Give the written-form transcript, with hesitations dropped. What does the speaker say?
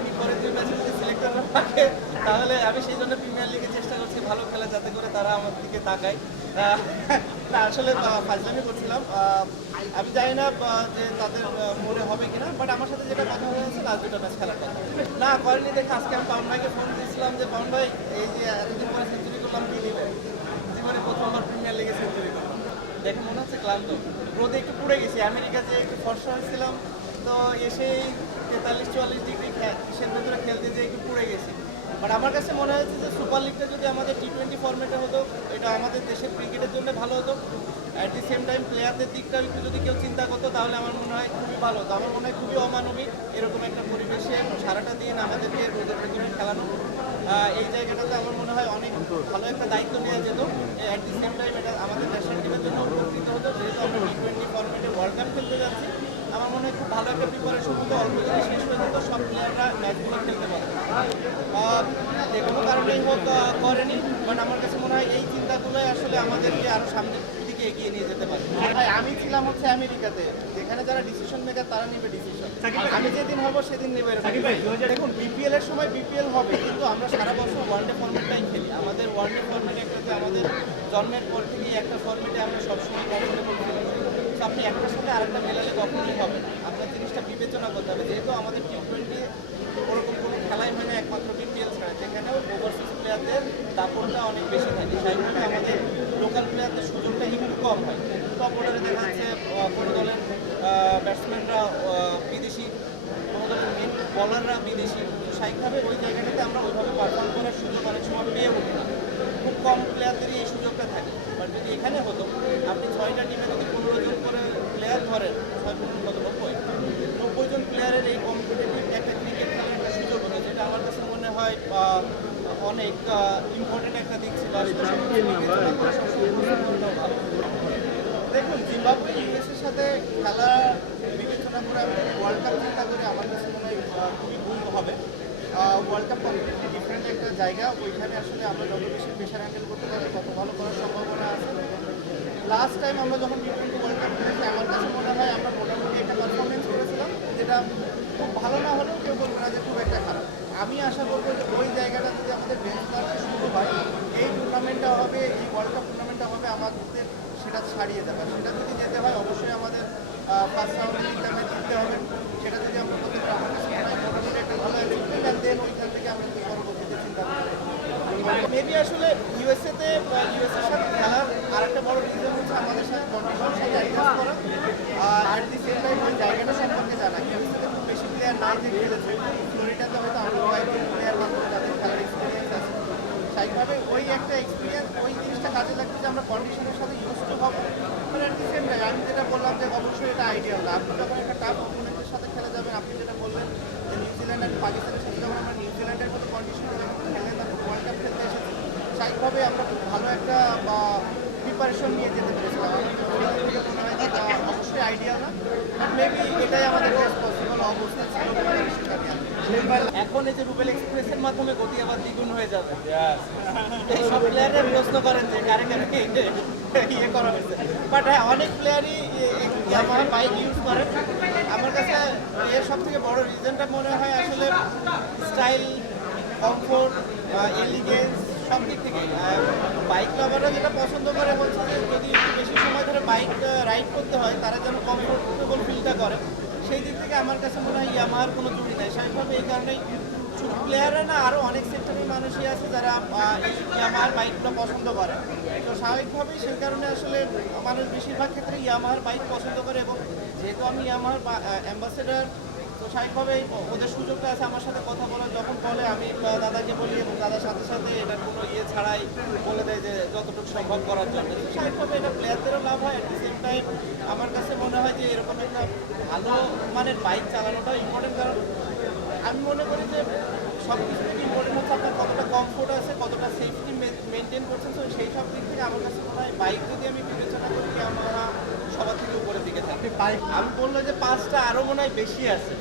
হয়নি, পরের 2 ম্যাচে যদি সিলেক্টর না থাকে তাহলে আমি সেই জন্য প্রিমিয়ার লিগে চেষ্টা করছি ভালো খেলা যাতে করে তারা আমার দিকে তাকায়। না আসলে ফাজলামি করছিলাম। আমি জানি না যে তাদের মনে হবে কিনা, বাট আমার সাথে যেটা কথা হয়েছে লাস্ট 2টা ম্যাচ খেলার কথা। না করেনি দেখে আজকে আমি পাউন ভাইকে ফোন দিয়েছিলাম যে পাউন ভাই এই যে এতদিন পরে সেঞ্চুরি করলাম কি নেবে, জীবনে প্রথমবার প্রিমিয়ার লিগে সেঞ্চুরি করলাম। দেখে মনে হচ্ছে ক্লান্ত, রোদে একটু পুড়ে গেছি। আমেরিকাতে একটু ফর্সা হয়েছিলাম, তো এসেই 43-44 ডিগ্রি কিসের ভেতরে খেলতে যেয়ে একটু পুড়ে গেছি। বাট আমার কাছে মনে হচ্ছে যে সুপার লিগটা যদি আমাদের T20 ফরম্যাটে হতো, এটা আমাদের দেশের ক্রিকেটের জন্য ভালো হতো। অ্যাট দি সেম টাইম প্লেয়ারদের দিকটা একটু যদি কেউ চিন্তা করতো তাহলে আমার মনে হয় খুবই ভালো হতো। আমার মনে হয় খুবই অমানবিক এরকম একটা পরিবেশে সারাটা দিন আমাদেরকে রোদের ভেতরে খেলানো। এই জায়গাটাতে আমার মনে হয় অনেক ভালো একটা দায়িত্ব নেওয়া যেত। অ্যাট দি সেম টাইম এটা আমাদের ন্যাশনাল টিমের জন্য উপকৃত হতো, যেহেতু আমরা T20 ফরম্যাটে ওয়ার্ল্ড কাপ খেলতে যাচ্ছি। আমার মনে হয় খুব ভালো একটা প্রিপারেশন হতো, অল্প যদি শেষ হয়ে যেত সব প্লেয়াররা ম্যাচগুলো খেলতে পারতো। যে কোনো কারণেই হোক করেনি, বাট আমার কাছে মনে হয় এই চিন্তাগুলোই আসলে আমাদেরকে আরও সামনের দিকে এগিয়ে নিয়ে যেতে পারে। ভাই আমি ছিলাম হচ্ছে আমেরিকাতে, যেখানে যারা ডিসিশন মেকার তারা নেবে ডিসিশন, আমি যেদিন হব সেদিন নেবে। দেখুন বিপিএল এর সময় বিপিএল হবে, কিন্তু আমরা সারা বছর ওয়ানডে ফরম্যাটটাই খেলি। আমাদের ওয়ানডে ফরম্যাটে একটা যে আমাদের জন্মের পর থেকেই একটা ফরম্যাটে আমরা সবসময় কমফোর্টেবল ফিল করি। তো আপনি একটার সাথে আরেকটা মেলালে কখনোই হবে না। আপনার জিনিসটা বিবেচনা করতে হবে, যেহেতু আমাদের T20 ওরকম কোনো খেলাই হয় না একমাত্র বিপিএল ছাড়া, যেখানেও ওভারসিজ প্লেয়ারদের দাপটটা অনেক বেশি থাকে। সেইভাবে আমাদের লোকাল প্লেয়ারদের সুযোগটা একটু কম হয়। টপ অর্ডারে দেখা যাচ্ছে কোনো দলের ব্যাটসম্যানরা বিদেশি, কোনো দলের মেন বলাররা বিদেশি। তো স্বাভাবিকভাবে ওই জায়গাটাতে আমরা ওইভাবে পারফর্ম করার সুযোগ অনেক সময় পেয়ে উঠি না। খুব কম প্লেয়ারদেরই এই সুযোগটা থাকে। বাট যদি এখানে হতো, আপনি 6টা টিমে যদি 15 জন করে প্লেয়ার ধরেন, 90 জন প্লেয়ারের এই কম্পিটিটিভ একটা ক্রিকেট খেলার একটা সুযোগ হতো, যেটা আমার কাছে মনে হয় অনেক ইম্পর্টেন্ট একটা দিক ছিল। দেখুন জিম্বাবুয়ে ইউএসের সাথে খেলা বিবেচনা করে আমি ওয়ার্ল্ড কাপ চিন্তা করি, আমার কাছে মনে হয় খুবই ভুল হবে। ওয়ার্ল্ড কাপ কমপ্লিটলি ডিফারেন্ট একটা জায়গা, ওইখানে আসলে আমরা যত বেশি প্রেশার হ্যান্ডেল করতে পারি তত ভালো করার সম্ভাবনা আছে। লাস্ট টাইম আমরা যখন T20 ওয়ার্ল্ড কাপ খেলেছি, আমার কাছে মনে হয় আমরা মোটামুটি একটা পারফরমেন্স করেছিলাম, যেটা খুব ভালো না হলেও কেউ বলবে না যে খুব একটা খারাপ। আমি আশা করবো যে ওই জায়গাটা যদি আমাদের বেঞ্চমার্ক শুরু হয়, এই টুর্নামেন্টটা হবে, এই ওয়ার্ল্ড কাপ টুর্নামেন্টটা হবে আমাদের সেটা ছাড়িয়ে যাবে। সেটা যদি যেতে হয় অবশ্যই আমাদের ফার্স্ট রাউন্ডে ম্যাচ জিততে হবে। সেটা যদি আমরা করতে পারি আমার কাছে মনে হয় মোটামুটি একটা ভালো অ্যারেঞ্জমেন্ট, অ্যান্ড দেন ওইখান থেকে আমরা পরবর্তীতে চিন্তা করতে মেবি আসলে ইউএসএর সাথে খেলার আরেকটা বড় রিজন হচ্ছে আমাদের সাথে কন্ডিশনের সাথে অ্যাডজাস্ট করা। অ্যাট দি সেম টাইম ওই জায়গাটা সম্পর্কে জানা। ইউএসএতে খুব বেশি প্লেয়ার নাই যে খেলেছে, ফ্লোরিডাতে হয়তো আমরা কয়েকজন প্লেয়ার মাত্র যাদের খেলার এক্সপিরিয়েন্স আছে। স্বাভাবিকভাবে ওই একটা এক্সপিরিয়েন্স, ওই জিনিসটা কাজে লাগছে যে আমরা কন্ডিশনের সাথে ইউজ টু হবো। মানে অ্যাট দি সেম টাইম আমি যেটা বললাম যে অবশ্যই এটা আইডিয়া হলো, আপনি যখন একটা টাফ অপোনেন্টের সাথে খেলে যাবেন, আপনি যেটা বললেন যে নিউজিল্যান্ড আর পাকিস্তানের সাথে যখন আমরা নিউজিল্যান্ডের মতো কন্ডিশনে যখন খেলে তারপর ওয়ার্ল্ড কাপ খেলতে এসেছি, স্বাভাবিকভাবে আমরা খুব ভালো একটা প্রিপারেশন নিয়ে যেতে পেরেছিলাম। আমার মনে হয় যে অবশ্যই আইডিয়া না, মেবি এটাই আমাদের বেস্ট পসিবল অবস্থা ছিল। এখন এই যে রুবেল এক্সপ্রেসের মাধ্যমে গতি আবার দ্বিগুণ হয়ে যাবে। এই সব প্লেয়ারের প্রশ্ন করেন যে কারে কারে ইয়ে করা হয়েছে, বাট হ্যাঁ অনেক প্লেয়ারই আমার বাইক ইউজ করে। আমার কাছে এর সব থেকে বড় রিজনটা মনে হয় আসলে স্টাইল, কমফোর্ট, এলিগেন্স সব দিক থেকে। বাইক লাভাররা যেটা পছন্দ করে হচ্ছে যে যদি একটু বেশি সময় ধরে বাইক রাইড করতে হয় তারা যেন কমফোর্টেবল ফিলটা করে। সেই দিক থেকে আমার কাছে মনে হয় ইয়ামাহার কোনো জুড়ি নাই। স্বাভাবিকভাবে এই কারণেই শুধু প্লেয়াররা না, আরও অনেক সেক্টরের মানুষই আছে যারা এই ইয়ামাহার বাইকগুলো পছন্দ করে। তো স্বাভাবিকভাবেই সেই কারণে আসলে মানুষ বেশিরভাগ ক্ষেত্রে ইয়ামাহার বাইক পছন্দ করে, এবং যেহেতু আমি ইয়ামাহার অ্যাম্বাসেডার, তো স্বাভাবিকভাবে ওদের সুযোগটা আছে আমার সাথে কথা বলার। যখন বলে আমি দাদাকে বলি, এবং দাদার সাথে সাথে এটার কোনো ইয়ে ছাড়াই বলে দেয় যে যতটুকু সম্ভব করার জন্য। স্বাভাবিকভাবে এটা প্লেয়ারদেরও লাভ হয়, অ্যাট দি সেম টাইম আমার কাছে মনে হয় যে এরকম একটা ভালো মানের বাইক চালানোটাও ইম্পর্টেন্ট। কারণ আমি মনে করি যে সব কিছু থেকে ইম্পর্টেন্ট হচ্ছে আপনার কতটা কমফোর্ট আছে, কতটা সেফটি মেনটেন করছেন। তো সেই সব দিক থেকে আমার কাছে মনে হয় বাইক যদি আমি বিবেচনা করি আমরা সবার থেকে উপরের দিকে থাকি। আমি বললো যে 5টা আরও মনে হয় বেশি আছে।